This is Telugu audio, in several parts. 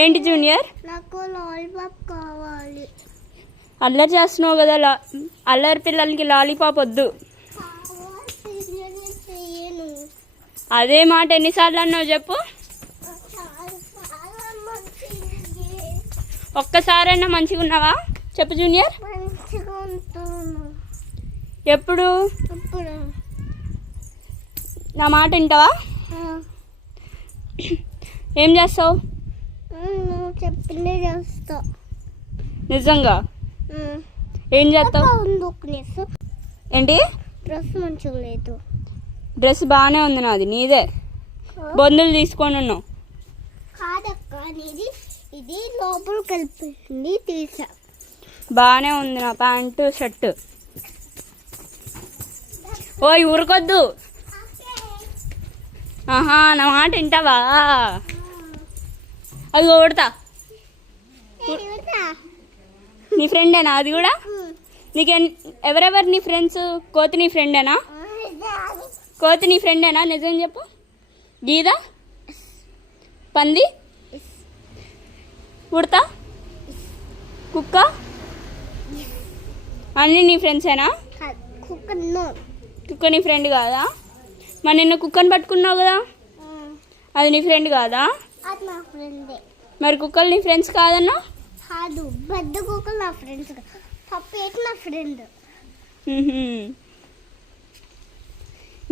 ఏంటి జూనియర్? నాకు లాలీపాప్ కావాలి. అల్లరి చేస్తున్నావు కదా, అల్లరి పిల్లలకి లాలీపాప్ వద్దు. అదే మాట ఎన్నిసార్లు అన్నావు చెప్పు? ఒక్కసారైనా మంచిగా ఉన్నావా చెప్పు జూనియర్. ఎప్పుడు నా మాట వింటావా? ఏం చేస్తావు? చెప్పిందే చేస్తా. నిజంగా ఏం చేస్తావు? ఏంటి? డ్రెస్ మంచిగా లేదు. డ్రెస్ బాగానే ఉంది, నాది నీదే. బొందులు తీసుకొని ఉన్నావు. కాదక్క, నీది. ఇది లోపల కలిపింది తీసా. బాగానే ఉంది నా ప్యాంటు షర్టు. ఓయ్ ఊరుకొద్దు. ఆహా, నా మాట వింటావా? అది కొడతా. నీ ఫ్రెండేనా అది కూడా? నీకు ఎవరెవరు నీ ఫ్రెండ్స్? కోతి నీ ఫ్రెండేనా? కోతి నీ ఫ్రెండేనా? నిజం చెప్పు. గీద, పంది, ఉడతా, కుక్క అన్నీ నీ ఫ్రెండ్సేనా? కుక్క నీ ఫ్రెండ్ కాదా? మరి నిన్న కుక్కని పట్టుకున్నావు కదా, అది నీ ఫ్రెండ్ కాదా? మరి కుక్కలు నీ ఫ్రెండ్స్ కాదన్నా? కాదు, పెద్ద కుక్కలు నా ఫ్రెండ్స్. పప్పేటి నా ఫ్రెండ్.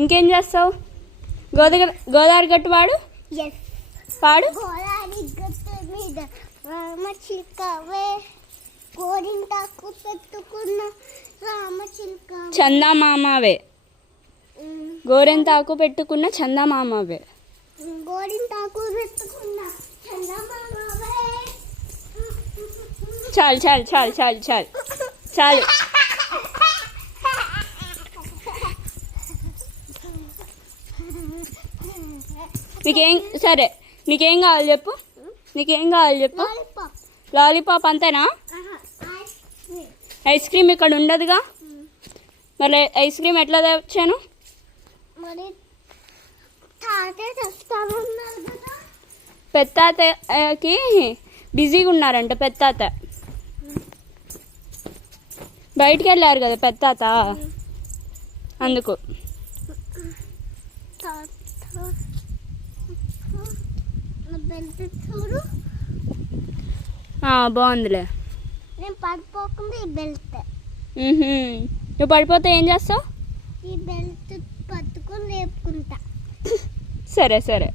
ఇంకేం చేస్తావు? గోదావరి గట్టు పాడు. పాడు. గోదావరి గట్టు మీద రామచిలుకవే గోరింటాకు పెట్టుకున్న రామచిలుక. చందమామవే. గోరింటాకు పెట్టుకున్న చందమామవే. గోరింటాకు పెట్టుకున్న చందమామవే. చాలు చాలు చాలు చాలు చాలు చాలు. నీకేం సరే, నీకేం కావాలి చెప్పు? నీకేం కావాలి చెప్పు? లాలీపాప్ అంతేనా? ఐస్ క్రీమ్ ఇక్కడ ఉండదుగా. మరి ఐస్ క్రీమ్ ఎట్లా తెచ్చాను? పెత్తాతకి బిజీగా ఉన్నారంట. పెత్తాత బయటికి వెళ్ళారు కదా పెత్తాత, అందుకు. బాగుందిలే. నేను పడిపోకుండా ఈ బెల్ట్. నువ్వు పడిపోతే ఏం చేస్తావు? ఈ బెల్ట్ పట్టుకొని లేపుకుంటా. సరే సరే.